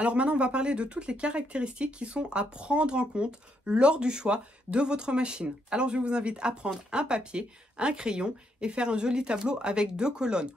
Alors maintenant, on va parler de toutes les caractéristiques qui sont à prendre en compte lors du choix de votre machine. Alors je vous invite à prendre un papier, un crayon et faire un joli tableau avec 2 colonnes.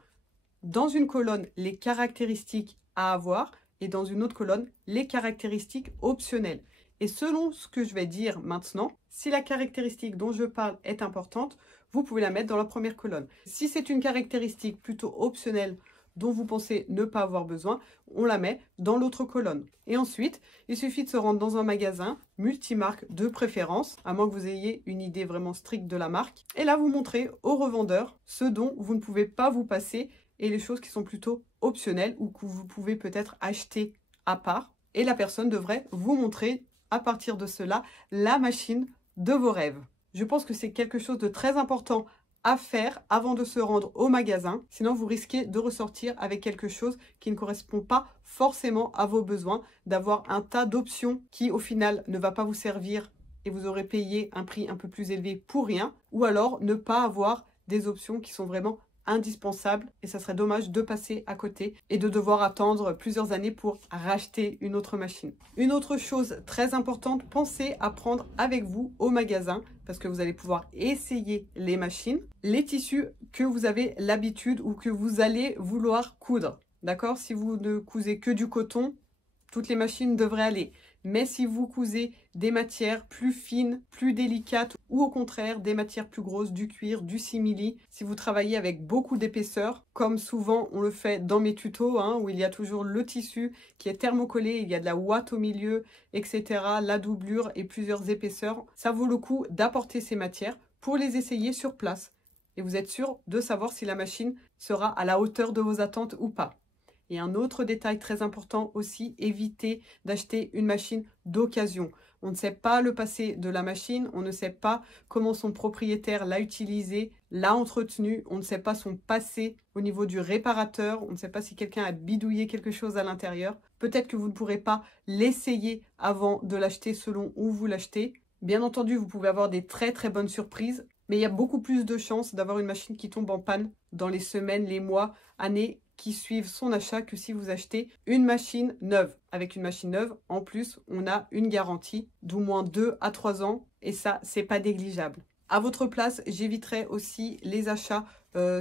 Dans une colonne, les caractéristiques à avoir et dans une autre colonne, les caractéristiques optionnelles. Et selon ce que je vais dire maintenant, si la caractéristique dont je parle est importante, vous pouvez la mettre dans la première colonne. Si c'est une caractéristique plutôt optionnelle dont vous pensez ne pas avoir besoin, on la met dans l'autre colonne. Et ensuite, il suffit de se rendre dans un magasin multimarque de préférence, à moins que vous ayez une idée vraiment stricte de la marque. Et là, vous montrez au revendeur ce dont vous ne pouvez pas vous passer et les choses qui sont plutôt optionnelles ou que vous pouvez peut-être acheter à part. Et la personne devrait vous montrer à partir de cela la machine de vos rêves. Je pense que c'est quelque chose de très important à faire avant de se rendre au magasin. Sinon, vous risquez de ressortir avec quelque chose qui ne correspond pas forcément à vos besoins, d'avoir un tas d'options qui, au final, ne va pas vous servir et vous aurez payé un prix un peu plus élevé pour rien. Ou alors, ne pas avoir des options qui sont vraiment indispensable et ça serait dommage de passer à côté et de devoir attendre plusieurs années pour racheter une autre machine. Une autre chose très importante, pensez à prendre avec vous au magasin parce que vous allez pouvoir essayer les machines, les tissus que vous avez l'habitude ou que vous allez vouloir coudre. D'accord? Si vous ne cousez que du coton, toutes les machines devraient aller. Mais si vous cousez des matières plus fines, plus délicates ou au contraire des matières plus grosses, du cuir, du simili, si vous travaillez avec beaucoup d'épaisseur, comme souvent on le fait dans mes tutos, où il y a toujours le tissu qui est thermocollé, il y a de la ouate au milieu, etc., la doublure et plusieurs épaisseurs, ça vaut le coup d'apporter ces matières pour les essayer sur place. Et vous êtes sûr de savoir si la machine sera à la hauteur de vos attentes ou pas. Et un autre détail très important aussi, évitez d'acheter une machine d'occasion. On ne sait pas le passé de la machine, on ne sait pas comment son propriétaire l'a utilisée, l'a entretenue, on ne sait pas son passé au niveau du réparateur, on ne sait pas si quelqu'un a bidouillé quelque chose à l'intérieur. Peut-être que vous ne pourrez pas l'essayer avant de l'acheter selon où vous l'achetez. Bien entendu, vous pouvez avoir des très bonnes surprises, mais il y a beaucoup plus de chances d'avoir une machine qui tombe en panne dans les semaines, les mois, années qui suivent son achat que si vous achetez une machine neuve. Avec une machine neuve, en plus, on a une garantie d'au moins 2 à 3 ans et ça, c'est pas négligeable. À votre place, j'éviterai aussi les achats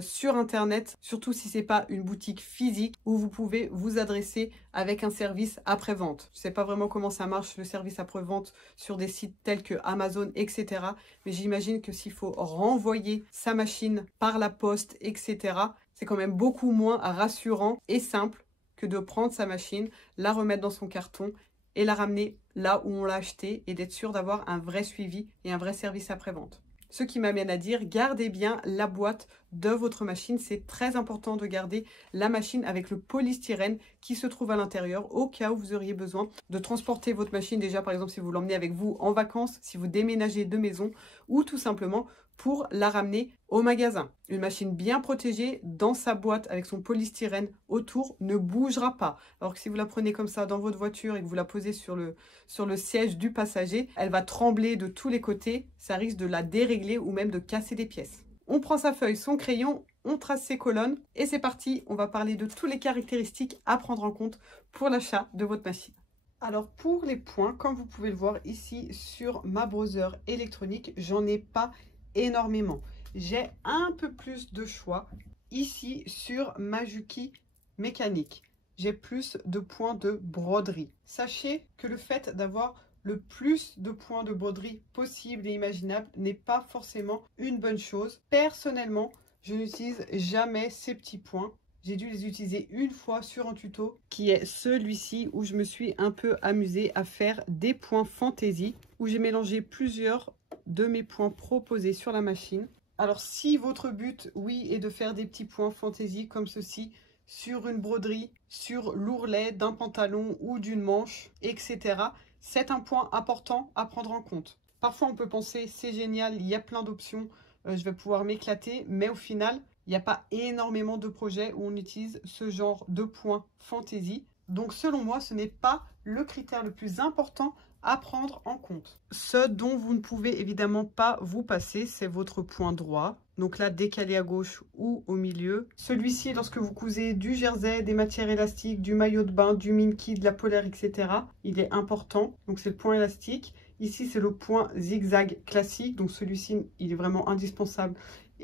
sur Internet, surtout si ce n'est pas une boutique physique où vous pouvez vous adresser avec un service après-vente. Je ne sais pas vraiment comment ça marche, le service après-vente sur des sites tels que Amazon, etc. Mais j'imagine que s'il faut renvoyer sa machine par la poste, etc., c'est quand même beaucoup moins rassurant et simple que de prendre sa machine, la remettre dans son carton et la ramener là où on l'a acheté et d'être sûr d'avoir un vrai suivi et un vrai service après-vente. Ce qui m'amène à dire, gardez bien la boîte de votre machine. C'est très important de garder la machine avec le polystyrène qui se trouve à l'intérieur au cas où vous auriez besoin de transporter votre machine. Déjà, par exemple, si vous l'emmenez avec vous en vacances, si vous déménagez de maison ou tout simplement pour la ramener au magasin. Une machine bien protégée dans sa boîte avec son polystyrène autour ne bougera pas. Alors que si vous la prenez comme ça dans votre voiture et que vous la posez sur le siège du passager, elle va trembler de tous les côtés. Ça risque de la dérégler ou même de casser des pièces. On prend sa feuille, son crayon, on trace ses colonnes et c'est parti. On va parler de toutes les caractéristiques à prendre en compte pour l'achat de votre machine. Alors pour les points, comme vous pouvez le voir ici sur ma browser électronique, j'en ai pas énormément. J'ai un peu plus de choix ici sur ma Juki mécanique. J'ai plus de points de broderie. Sachez que le fait d'avoir le plus de points de broderie possible et imaginable n'est pas forcément une bonne chose. Personnellement, je n'utilise jamais ces petits points. J'ai dû les utiliser une fois sur un tuto qui est celui-ci où je me suis un peu amusée à faire des points fantaisie où j'ai mélangé plusieurs de mes points proposés sur la machine. Alors si votre but, oui, est de faire des petits points fantaisie comme ceci sur une broderie, sur l'ourlet d'un pantalon ou d'une manche, etc., c'est un point important à prendre en compte. Parfois on peut penser c'est génial, il y a plein d'options, je vais pouvoir m'éclater, mais au final, il n'y a pas énormément de projets où on utilise ce genre de points fantaisie. Donc selon moi, ce n'est pas le critère le plus important à prendre en compte. Ce dont vous ne pouvez évidemment pas vous passer, c'est votre point droit. Donc là, décalé à gauche ou au milieu. Celui-ci, lorsque vous cousez du jersey, des matières élastiques, du maillot de bain, du minky, de la polaire, etc., il est important. Donc c'est le point élastique. Ici, c'est le point zigzag classique. Donc celui-ci, il est vraiment indispensable.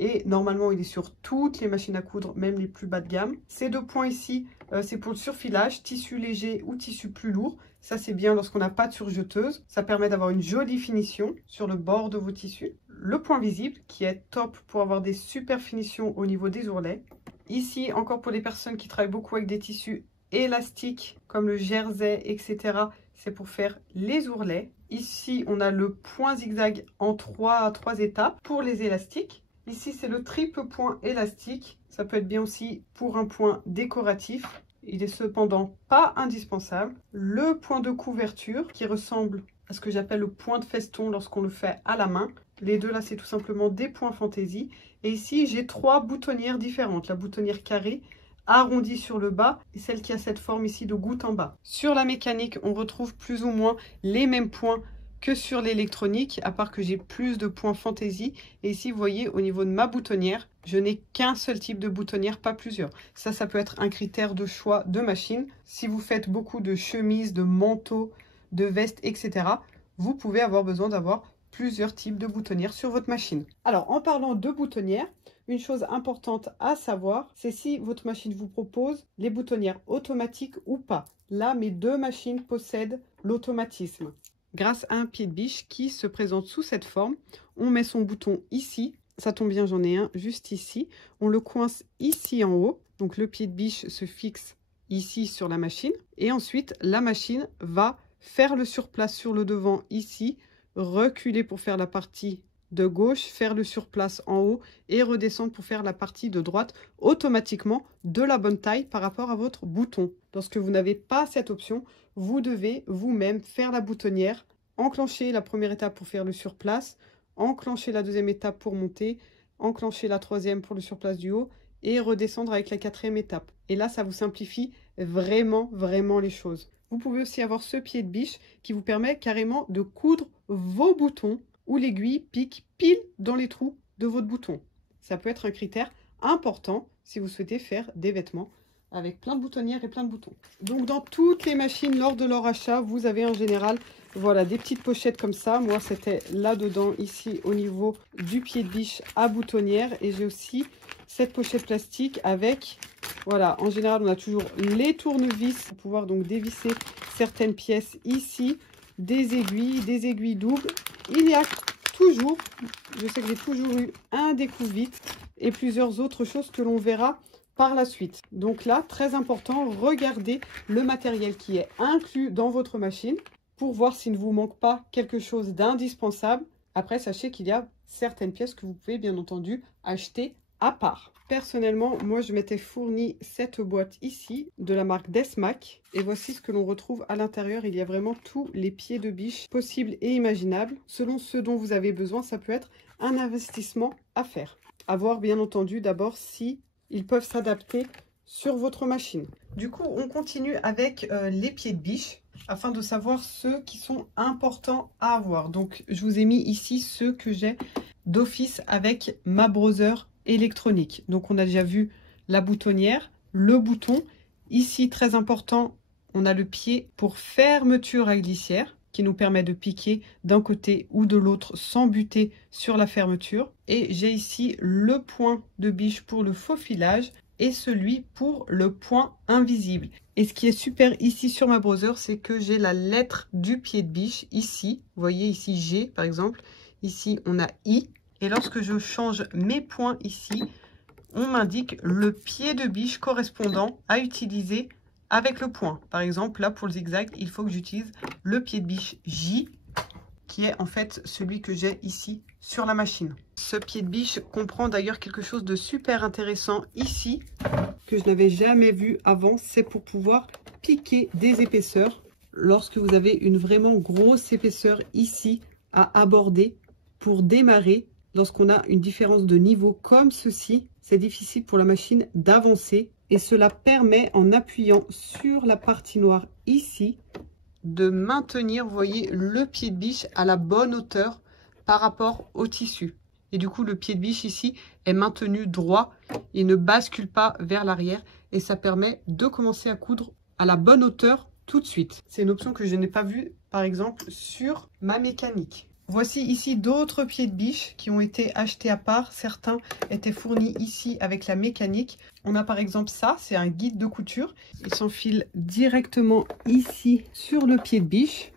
Et normalement, il est sur toutes les machines à coudre, même les plus bas de gamme. Ces deux points ici, c'est pour le surfilage, tissu léger ou tissu plus lourd. Ça, c'est bien lorsqu'on n'a pas de surjeteuse. Ça permet d'avoir une jolie finition sur le bord de vos tissus. Le point visible qui est top pour avoir des super finitions au niveau des ourlets. Ici, encore pour les personnes qui travaillent beaucoup avec des tissus élastiques comme le jersey, etc. C'est pour faire les ourlets. Ici, on a le point zigzag en trois étapes pour les élastiques. Ici, c'est le triple point élastique. Ça peut être bien aussi pour un point décoratif. Il est cependant pas indispensable. Le point de couverture qui ressemble à ce que j'appelle le point de feston lorsqu'on le fait à la main. Les deux là, c'est tout simplement des points fantaisie. Et ici, j'ai 3 boutonnières différentes. La boutonnière carrée, arrondie sur le bas et celle qui a cette forme ici de goutte en bas. Sur la mécanique, on retrouve plus ou moins les mêmes points que sur l'électronique, à part que j'ai plus de points fantaisie. Et ici, vous voyez, au niveau de ma boutonnière, je n'ai qu'un seul type de boutonnière, pas plusieurs. Ça peut être un critère de choix de machine. Si vous faites beaucoup de chemises, de manteaux, de vestes, etc., vous pouvez avoir besoin d'avoir plusieurs types de boutonnières sur votre machine. Alors, en parlant de boutonnières, une chose importante à savoir, c'est si votre machine vous propose les boutonnières automatiques ou pas. Là, mes deux machines possèdent l'automatisme. Grâce à un pied de biche qui se présente sous cette forme, on met son bouton ici. Ça tombe bien, j'en ai un juste ici. On le coince ici en haut. Donc, le pied de biche se fixe ici sur la machine. Et ensuite, la machine va faire le surplace sur le devant ici, reculer pour faire la partie de gauche, faire le surplace en haut et redescendre pour faire la partie de droite automatiquement de la bonne taille par rapport à votre bouton. Lorsque vous n'avez pas cette option, vous devez vous-même faire la boutonnière, enclencher la première étape pour faire le surplace, enclencher la deuxième étape pour monter, enclencher la troisième pour le surplace du haut et redescendre avec la quatrième étape. Et là, ça vous simplifie vraiment, vraiment les choses. Vous pouvez aussi avoir ce pied de biche qui vous permet carrément de coudre vos boutons où l'aiguille pique pile dans les trous de votre bouton. Ça peut être un critère important si vous souhaitez faire des vêtements avec plein de boutonnières et plein de boutons. Donc dans toutes les machines, lors de leur achat, vous avez en général voilà, des petites pochettes comme ça. Moi, c'était là-dedans, ici, au niveau du pied de biche à boutonnière. Et j'ai aussi cette pochette plastique avec, voilà, en général, on a toujours les tournevis pour pouvoir donc dévisser certaines pièces ici, des aiguilles doubles. Il y a toujours, je sais que j'ai toujours eu un découpe-vite et plusieurs autres choses que l'on verra par la suite. Donc là, très important, regardez le matériel qui est inclus dans votre machine pour voir s'il ne vous manque pas quelque chose d'indispensable. Après, sachez qu'il y a certaines pièces que vous pouvez bien entendu acheter à part. Personnellement, moi, je m'étais fourni cette boîte ici de la marque Desmac. Et voici ce que l'on retrouve à l'intérieur. Il y a vraiment tous les pieds de biche possibles et imaginables. Selon ce dont vous avez besoin, ça peut être un investissement à faire. À voir, bien entendu, d'abord si ils peuvent s'adapter sur votre machine. Du coup, on continue avec les pieds de biche afin de savoir ceux qui sont importants à avoir. Donc, je vous ai mis ici ceux que j'ai d'office avec ma Brother électronique. Donc, on a déjà vu la boutonnière, le bouton. Ici, très important, on a le pied pour fermeture à glissière qui nous permet de piquer d'un côté ou de l'autre sans buter sur la fermeture. Et j'ai ici le point de biche pour le faux filage et celui pour le point invisible. Et ce qui est super ici sur ma Brother, c'est que j'ai la lettre du pied de biche ici. Vous voyez ici G par exemple. Ici on a I. Et lorsque je change mes points ici, on m'indique le pied de biche correspondant à utiliser avec le point. Par exemple, là pour le zigzag, il faut que j'utilise le pied de biche J, qui est en fait celui que j'ai ici sur la machine. Ce pied de biche comprend d'ailleurs quelque chose de super intéressant ici, que je n'avais jamais vu avant. C'est pour pouvoir piquer des épaisseurs lorsque vous avez une vraiment grosse épaisseur ici à aborder pour démarrer. Lorsqu'on a une différence de niveau comme ceci, c'est difficile pour la machine d'avancer. Et cela permet, en appuyant sur la partie noire ici, de maintenir, vous voyez, le pied de biche à la bonne hauteur par rapport au tissu. Et du coup, le pied de biche ici est maintenu droit et ne bascule pas vers l'arrière. Et ça permet de commencer à coudre à la bonne hauteur tout de suite. C'est une option que je n'ai pas vue, par exemple, sur ma mécanique. Voici ici d'autres pieds de biche qui ont été achetés à part. Certains étaient fournis ici avec la mécanique. On a par exemple ça, c'est un guide de couture. Il s'enfile directement ici sur le pied de biche.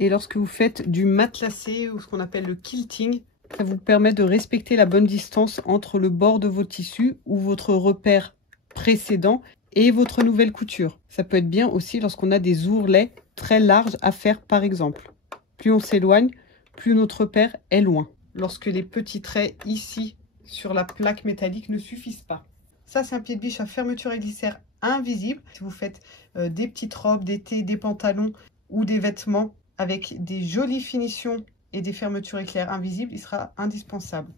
Et lorsque vous faites du matelassé ou ce qu'on appelle le quilting, ça vous permet de respecter la bonne distance entre le bord de votre tissu ou votre repère précédent et votre nouvelle couture. Ça peut être bien aussi lorsqu'on a des ourlets très larges à faire par exemple. Plus on s'éloigne, plus notre repère est loin. Lorsque les petits traits ici sur la plaque métallique ne suffisent pas. Ça, c'est un pied de biche à fermeture et glissière invisible. Si vous faites des petites robes d'été, des pantalons ou des vêtements avec des jolies finitions et des fermetures éclairs invisibles, il sera indispensable.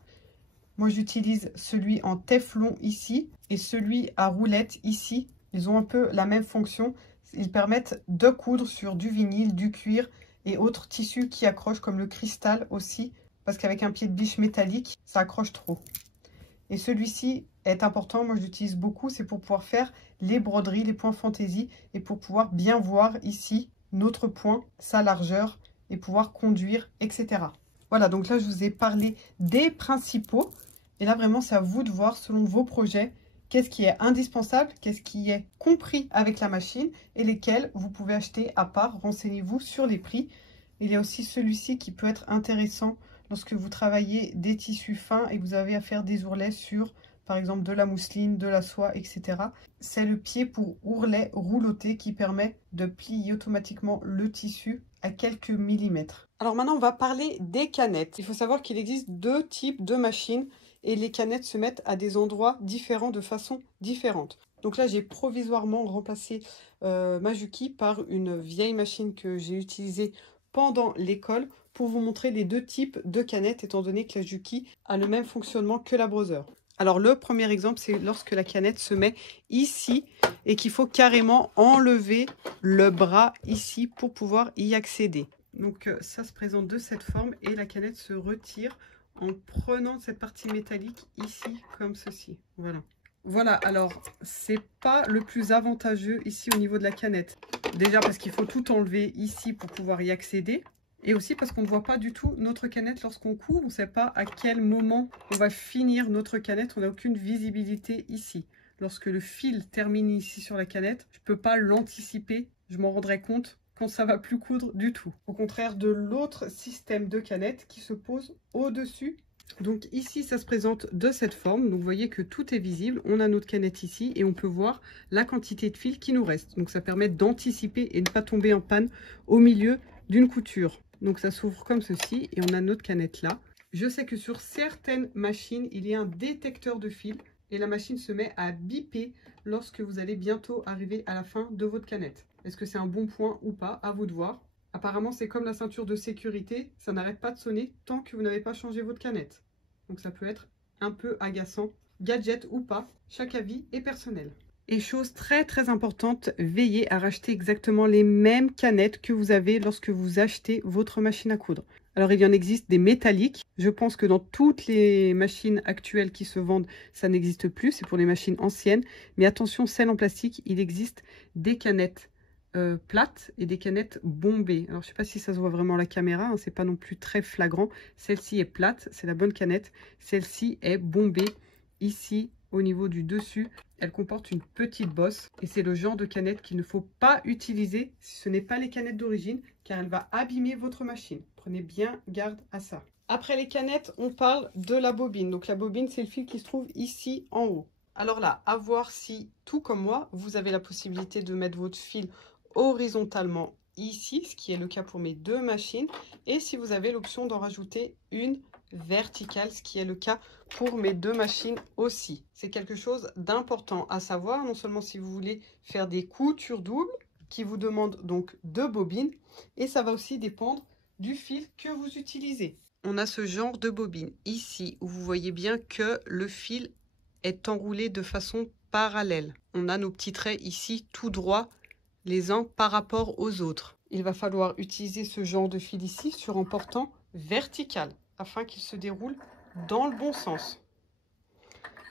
Moi, j'utilise celui en téflon ici et celui à roulette ici. Ils ont un peu la même fonction. Ils permettent de coudre sur du vinyle, du cuir et autres tissus qui accrochent comme le cristal aussi. Parce qu'avec un pied de biche métallique, ça accroche trop. Et celui-ci est important, moi je l'utilise beaucoup, c'est pour pouvoir faire les broderies, les points fantaisie et pour pouvoir bien voir ici notre point, sa largeur et pouvoir conduire, etc. Voilà, donc là je vous ai parlé des principaux. Et là vraiment c'est à vous de voir selon vos projets qu'est-ce qui est indispensable, qu'est-ce qui est compris avec la machine et lesquels vous pouvez acheter à part. Renseignez-vous sur les prix. Il y a aussi celui-ci qui peut être intéressant lorsque vous travaillez des tissus fins et que vous avez à faire des ourlets sur, par exemple, de la mousseline, de la soie, etc. C'est le pied pour ourlet rouloté qui permet de plier automatiquement le tissu à quelques millimètres. Alors maintenant, on va parler des canettes. Il faut savoir qu'il existe deux types de machines et les canettes se mettent à des endroits différents de façon différente. Donc là, j'ai provisoirement remplacé ma Juki par une vieille machine que j'ai utilisée pendant l'école pour vous montrer les deux types de canettes étant donné que la Juki a le même fonctionnement que la Brother. Alors le premier exemple, c'est lorsque la canette se met ici et qu'il faut carrément enlever le bras ici pour pouvoir y accéder. Donc ça se présente de cette forme et la canette se retire en prenant cette partie métallique ici comme ceci. Voilà. Voilà, alors c'est pas le plus avantageux ici au niveau de la canette. Déjà parce qu'il faut tout enlever ici pour pouvoir y accéder. Et aussi parce qu'on ne voit pas du tout notre canette lorsqu'on coud. On ne sait pas à quel moment on va finir notre canette. On n'a aucune visibilité ici. Lorsque le fil termine ici sur la canette, je ne peux pas l'anticiper. Je m'en rendrai compte quand ça va plus coudre du tout. Au contraire de l'autre système de canette qui se pose au-dessus. Donc ici, ça se présente de cette forme. Donc vous voyez que tout est visible. On a notre canette ici et on peut voir la quantité de fil qui nous reste. Donc ça permet d'anticiper et de ne pas tomber en panne au milieu d'une couture. Donc ça s'ouvre comme ceci et on a notre canette là. Je sais que sur certaines machines, il y a un détecteur de fil et la machine se met à biper lorsque vous allez bientôt arriver à la fin de votre canette. Est-ce que c'est un bon point ou pas? À vous de voir. Apparemment, c'est comme la ceinture de sécurité, ça n'arrête pas de sonner tant que vous n'avez pas changé votre canette. Donc ça peut être un peu agaçant, gadget ou pas, chaque avis est personnel. Et chose très importante, veillez à racheter exactement les mêmes canettes que vous avez lorsque vous achetez votre machine à coudre. Alors il y en existe des métalliques, je pense que dans toutes les machines actuelles qui se vendent, ça n'existe plus, c'est pour les machines anciennes. Mais attention, celles en plastique, il existe des canettes plates et des canettes bombées. Alors je ne sais pas si ça se voit vraiment à la caméra, hein, c'est pas non plus très flagrant. Celle-ci est plate, c'est la bonne canette. Celle-ci est bombée ici au niveau du dessus. Elle comporte une petite bosse et c'est le genre de canette qu'il ne faut pas utiliser si ce n'est pas les canettes d'origine car elle va abîmer votre machine. Prenez bien garde à ça. Après les canettes, on parle de la bobine. Donc la bobine, c'est le fil qui se trouve ici en haut. Alors là, à voir si, tout comme moi, vous avez la possibilité de mettre votre fil horizontalement ici, ce qui est le cas pour mes deux machines, et si vous avez l'option d'en rajouter une verticale, ce qui est le cas pour mes deux machines aussi. C'est quelque chose d'important à savoir, non seulement si vous voulez faire des coutures doubles, qui vous demandent donc deux bobines, et ça va aussi dépendre du fil que vous utilisez. On a ce genre de bobine ici, où vous voyez bien que le fil est enroulé de façon parallèle. On a nos petits traits ici tout droit, les uns par rapport aux autres. Il va falloir utiliser ce genre de fil ici sur un portant vertical. afin qu'il se déroule dans le bon sens.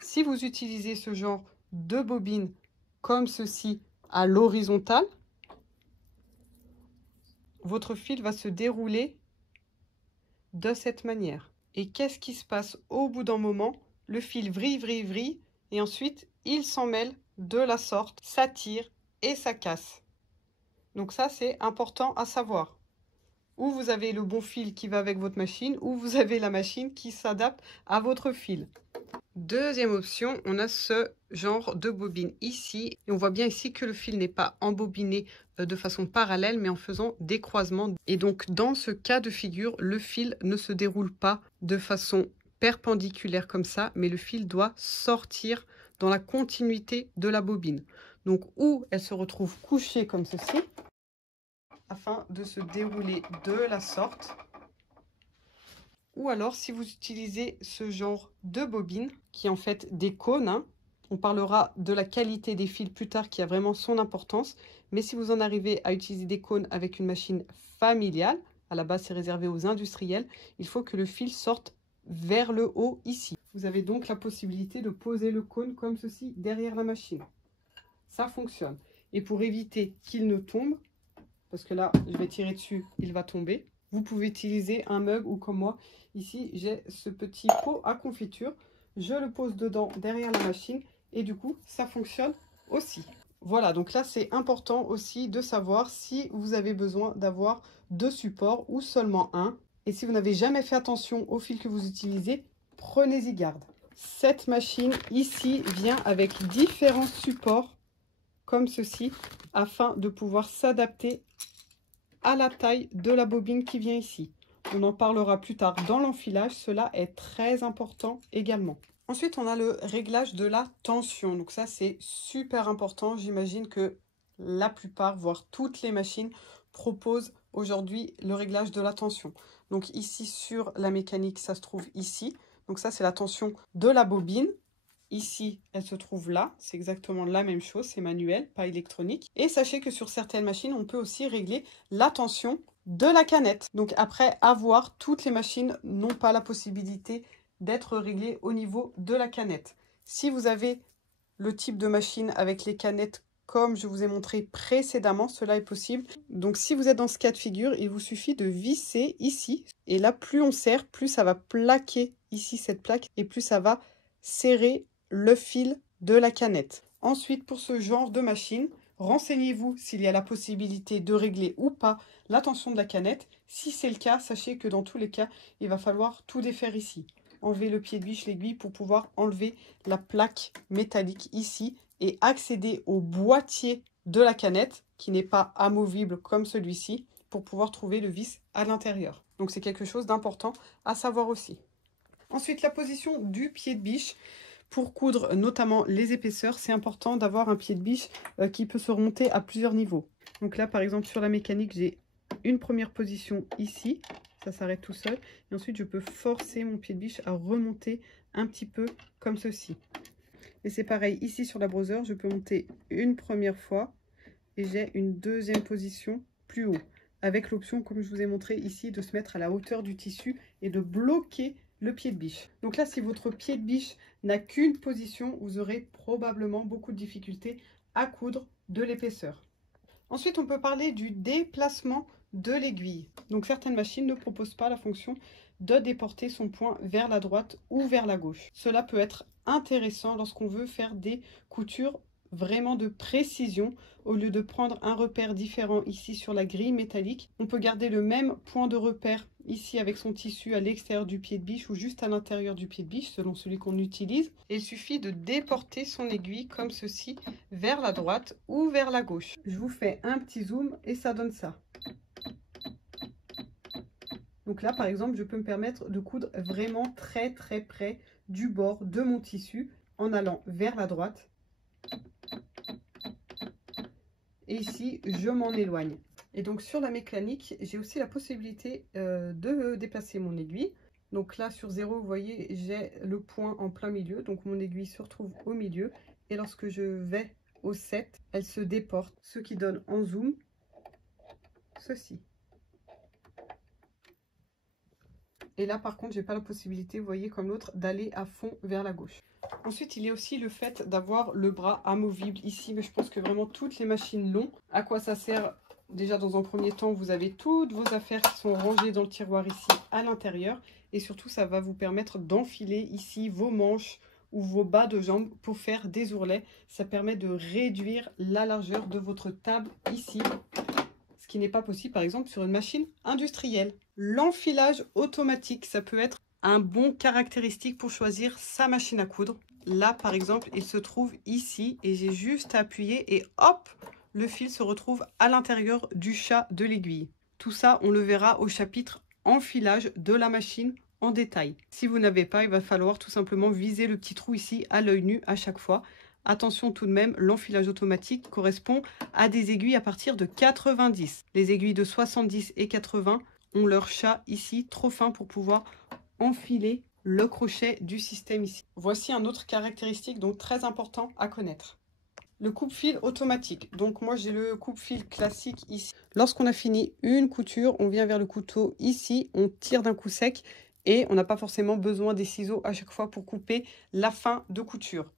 Si vous utilisez ce genre de bobine comme ceci à l'horizontale, votre fil va se dérouler de cette manière. Et qu'est-ce qui se passe au bout d'un moment? Le fil vrille, vrille, vrille, et ensuite il s'en mêle de la sorte, ça tire et ça casse. Donc ça, c'est important à savoir. Ou vous avez le bon fil qui va avec votre machine, ou vous avez la machine qui s'adapte à votre fil. Deuxième option, on a ce genre de bobine ici. Et on voit bien ici que le fil n'est pas embobiné de façon parallèle, mais en faisant des croisements. Et donc, dans ce cas de figure, le fil ne se déroule pas de façon perpendiculaire comme ça, mais le fil doit sortir dans la continuité de la bobine. Donc, ou elle se retrouve couchée comme ceci, afin de se dérouler de la sorte. Ou alors, si vous utilisez ce genre de bobine, qui est en fait des cônes, hein, on parlera de la qualité des fils plus tard, qui a vraiment son importance. Mais si vous en arrivez à utiliser des cônes avec une machine familiale, à la base c'est réservé aux industriels, il faut que le fil sorte vers le haut ici. Vous avez donc la possibilité de poser le cône comme ceci derrière la machine. Ça fonctionne. Et pour éviter qu'il ne tombe, parce que là je vais tirer dessus, il va tomber, vous pouvez utiliser un mug ou comme moi, ici j'ai ce petit pot à confiture, je le pose dedans derrière la machine et du coup ça fonctionne aussi. Voilà, donc là c'est important aussi de savoir si vous avez besoin d'avoir deux supports ou seulement un. Et si vous n'avez jamais fait attention au fil que vous utilisez, prenez-y garde. Cette machine ici vient avec différents supports comme ceci afin de pouvoir s'adapter à la taille de la bobine qui vient ici. On en parlera plus tard dans l'enfilage, cela est très important également. Ensuite, on a le réglage de la tension. Donc ça, c'est super important. J'imagine que la plupart, voire toutes les machines, proposent aujourd'hui le réglage de la tension. Donc ici, sur la mécanique, ça se trouve ici. Donc ça, c'est la tension de la bobine. Ici, elle se trouve là. C'est exactement la même chose. C'est manuel, pas électronique. Et sachez que sur certaines machines, on peut aussi régler la tension de la canette. Donc après avoir, toutes les machines n'ont pas la possibilité d'être réglées au niveau de la canette. Si vous avez le type de machine avec les canettes comme je vous ai montré précédemment, cela est possible. Donc si vous êtes dans ce cas de figure, il vous suffit de visser ici. Et là, plus on serre, plus ça va plaquer ici cette plaque et plus ça va serrer le fil de la canette. Ensuite, pour ce genre de machine, renseignez-vous s'il y a la possibilité de régler ou pas la tension de la canette. Si c'est le cas, sachez que dans tous les cas, il va falloir tout défaire ici. Enlever le pied de biche, l'aiguille pour pouvoir enlever la plaque métallique ici et accéder au boîtier de la canette qui n'est pas amovible comme celui-ci pour pouvoir trouver le vis à l'intérieur. Donc c'est quelque chose d'important à savoir aussi. Ensuite, la position du pied de biche. Pour coudre notamment les épaisseurs, c'est important d'avoir un pied de biche qui peut se remonter à plusieurs niveaux. Donc là, par exemple, sur la mécanique, j'ai une première position ici. Ça s'arrête tout seul. Et ensuite, je peux forcer mon pied de biche à remonter un petit peu comme ceci. Et c'est pareil, ici sur la brosseur, je peux monter une première fois et j'ai une deuxième position plus haut. Avec l'option, comme je vous ai montré ici, de se mettre à la hauteur du tissu et de bloquer le pied de biche. Donc là, si votre pied de biche n'a qu'une position, vous aurez probablement beaucoup de difficultés à coudre de l'épaisseur. Ensuite, on peut parler du déplacement de l'aiguille. Donc certaines machines ne proposent pas la fonction de déporter son point vers la droite ou vers la gauche. Cela peut être intéressant lorsqu'on veut faire des coutures vraiment de précision. Au lieu de prendre un repère différent ici sur la grille métallique, on peut garder le même point de repère ici avec son tissu à l'extérieur du pied de biche ou juste à l'intérieur du pied de biche selon celui qu'on utilise. Et il suffit de déporter son aiguille comme ceci vers la droite ou vers la gauche. Je vous fais un petit zoom et ça donne ça. Donc là, par exemple, je peux me permettre de coudre vraiment très près du bord de mon tissu en allant vers la droite. Et ici, je m'en éloigne. Et donc sur la mécanique, j'ai aussi la possibilité de déplacer mon aiguille. Donc là, sur 0, vous voyez, j'ai le point en plein milieu. Donc mon aiguille se retrouve au milieu. Et lorsque je vais au 7, elle se déporte, ce qui donne en zoom ceci. Et là, par contre, j'ai pas la possibilité, vous voyez, comme l'autre, d'aller à fond vers la gauche. Ensuite, il y a aussi le fait d'avoir le bras amovible ici, mais je pense que vraiment toutes les machines l'ont. À quoi ça sert? Déjà, dans un premier temps, vous avez toutes vos affaires qui sont rangées dans le tiroir ici à l'intérieur. Et surtout, ça va vous permettre d'enfiler ici vos manches ou vos bas de jambes pour faire des ourlets. Ça permet de réduire la largeur de votre table ici, ce qui n'est pas possible par exemple sur une machine industrielle. L'enfilage automatique, ça peut être un bon caractéristique pour choisir sa machine à coudre. Là par exemple, il se trouve ici et j'ai juste à appuyer et hop, le fil se retrouve à l'intérieur du chat de l'aiguille. Tout ça, on le verra au chapitre enfilage de la machine en détail. Si vous n'avez pas, il va falloir tout simplement viser le petit trou ici à l'œil nu à chaque fois. Attention tout de même, l'enfilage automatique correspond à des aiguilles à partir de 90. Les aiguilles de 70 et 80 ont leur chat ici trop fin pour pouvoir enfiler le crochet du système ici. Voici un autre caractéristique donc très important à connaître. Le coupe-fil automatique. Donc moi j'ai le coupe-fil classique ici. Lorsqu'on a fini une couture, on vient vers le couteau ici, on tire d'un coup sec et on n'a pas forcément besoin des ciseaux à chaque fois pour couper la fin de couture.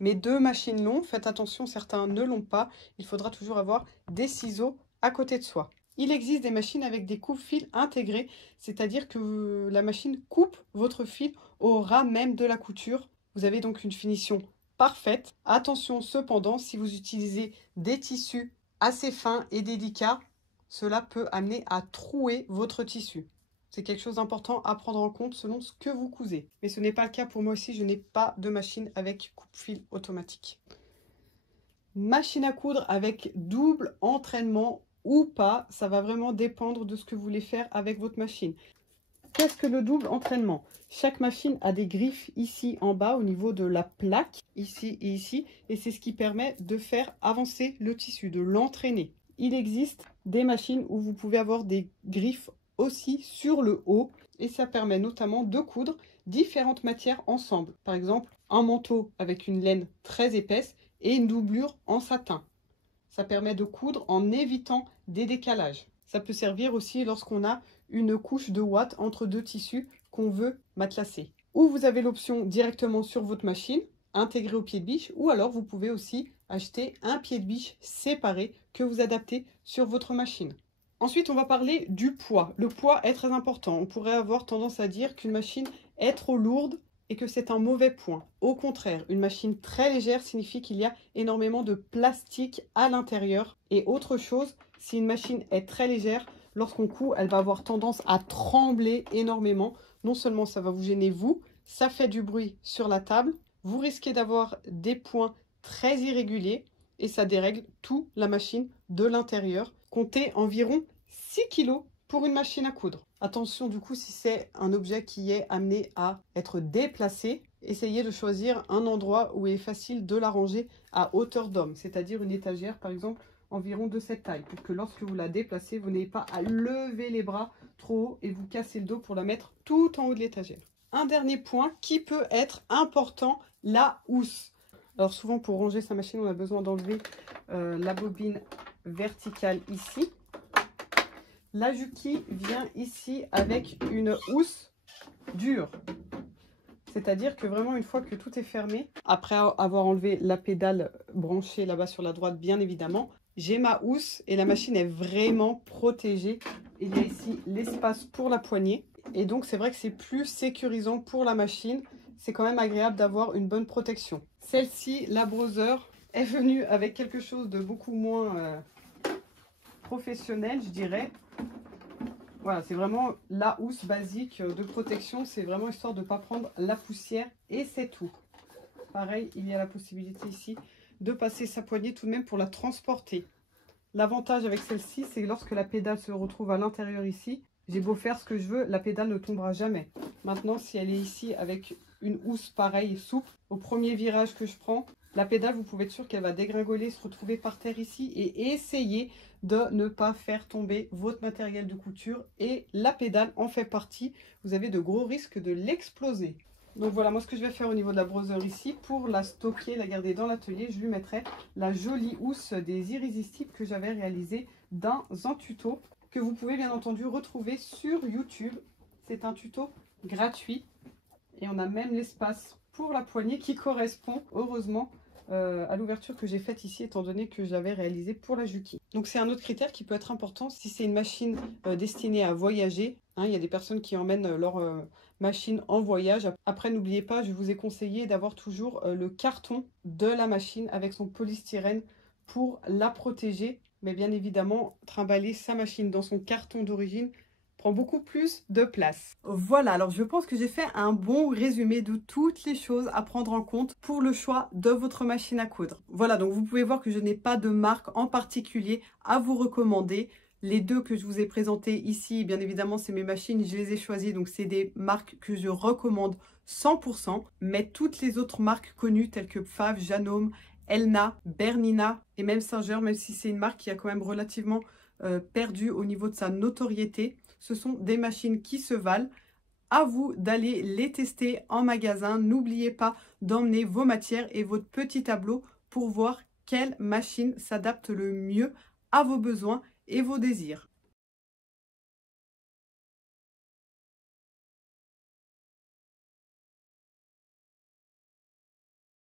Mes deux machines l'ont, faites attention, certains ne l'ont pas. Il faudra toujours avoir des ciseaux à côté de soi. Il existe des machines avec des coupe-fils intégrés, c'est-à-dire que la machine coupe votre fil au ras même de la couture. Vous avez donc une finition parfaite. Attention cependant, si vous utilisez des tissus assez fins et délicats, cela peut amener à trouer votre tissu. C'est quelque chose d'important à prendre en compte selon ce que vous cousez. Mais ce n'est pas le cas pour moi aussi, je n'ai pas de machine avec coupe-fil automatique. Machine à coudre avec double entraînement ou pas, ça va vraiment dépendre de ce que vous voulez faire avec votre machine. Qu'est-ce que le double entraînement? Chaque machine a des griffes ici en bas au niveau de la plaque, ici et ici, et c'est ce qui permet de faire avancer le tissu, de l'entraîner. Il existe des machines où vous pouvez avoir des griffes aussi sur le haut et ça permet notamment de coudre différentes matières ensemble. Par exemple, un manteau avec une laine très épaisse et une doublure en satin. Ça permet de coudre en évitant des décalages. Ça peut servir aussi lorsqu'on a une couche de ouate entre deux tissus qu'on veut matelasser. Ou vous avez l'option directement sur votre machine, intégrée au pied de biche, ou alors vous pouvez aussi acheter un pied de biche séparé que vous adaptez sur votre machine. Ensuite, on va parler du poids. Le poids est très important. On pourrait avoir tendance à dire qu'une machine est trop lourde et que c'est un mauvais point. Au contraire, une machine très légère signifie qu'il y a énormément de plastique à l'intérieur. Et autre chose, si une machine est très légère, lorsqu'on coud, elle va avoir tendance à trembler énormément. Non seulement ça va vous gêner vous, ça fait du bruit sur la table, vous risquez d'avoir des points très irréguliers et ça dérègle toute la machine de l'intérieur. Comptez environ 6 kg pour une machine à coudre. Attention du coup si c'est un objet qui est amené à être déplacé, essayez de choisir un endroit où il est facile de la ranger à hauteur d'homme, c'est-à-dire une étagère par exemple environ de cette taille, pour que lorsque vous la déplacez, vous n'ayez pas à lever les bras trop haut et vous casser le dos pour la mettre tout en haut de l'étagère. Un dernier point qui peut être important, la housse. Alors souvent pour ranger sa machine, on a besoin d'enlever la bobine verticale ici. La Juki vient ici avec une housse dure. C'est-à-dire que vraiment une fois que tout est fermé, après avoir enlevé la pédale branchée là-bas sur la droite bien évidemment, j'ai ma housse et la machine est vraiment protégée. Il y a ici l'espace pour la poignée et donc c'est vrai que c'est plus sécurisant pour la machine. C'est quand même agréable d'avoir une bonne protection. Celle-ci, la Brother, est venue avec quelque chose de beaucoup moins professionnel, je dirais. Voilà, c'est vraiment la housse basique de protection. C'est vraiment histoire de ne pas prendre la poussière et c'est tout. Pareil, il y a la possibilité ici de passer sa poignée tout de même pour la transporter. L'avantage avec celle-ci, c'est que lorsque la pédale se retrouve à l'intérieur ici, j'ai beau faire ce que je veux, la pédale ne tombera jamais. Maintenant, si elle est ici avec une housse pareille, souple, au premier virage que je prends, la pédale, vous pouvez être sûr qu'elle va dégringoler, se retrouver par terre ici et essayer de ne pas faire tomber votre matériel de couture. Et la pédale en fait partie. Vous avez de gros risques de l'exploser. Donc voilà, moi ce que je vais faire au niveau de la Brother ici, pour la stocker, la garder dans l'atelier, je lui mettrai la jolie housse des Irrésistibles que j'avais réalisée dans un tuto que vous pouvez bien entendu retrouver sur YouTube. C'est un tuto gratuit et on a même l'espace pour la poignée qui correspond heureusement à l'ouverture que j'ai faite ici, étant donné que j'avais réalisé pour la Juki. Donc c'est un autre critère qui peut être important si c'est une machine destinée à voyager. Hein, il y a des personnes qui emmènent leur machine en voyage. Après, n'oubliez pas, je vous ai conseillé d'avoir toujours le carton de la machine avec son polystyrène pour la protéger. Mais bien évidemment, trimballer sa machine dans son carton d'origine prend beaucoup plus de place. Voilà, alors je pense que j'ai fait un bon résumé de toutes les choses à prendre en compte pour le choix de votre machine à coudre. Voilà, donc vous pouvez voir que je n'ai pas de marque en particulier à vous recommander. Les deux que je vous ai présentés ici, bien évidemment, c'est mes machines, je les ai choisies, donc c'est des marques que je recommande 100%. Mais toutes les autres marques connues telles que Pfaff, Janome, Elna, Bernina et même Singer, même si c'est une marque qui a quand même relativement perdu au niveau de sa notoriété, ce sont des machines qui se valent. À vous d'aller les tester en magasin. N'oubliez pas d'emmener vos matières et votre petit tableau pour voir quelle machine s'adapte le mieux à vos besoins et vos désirs.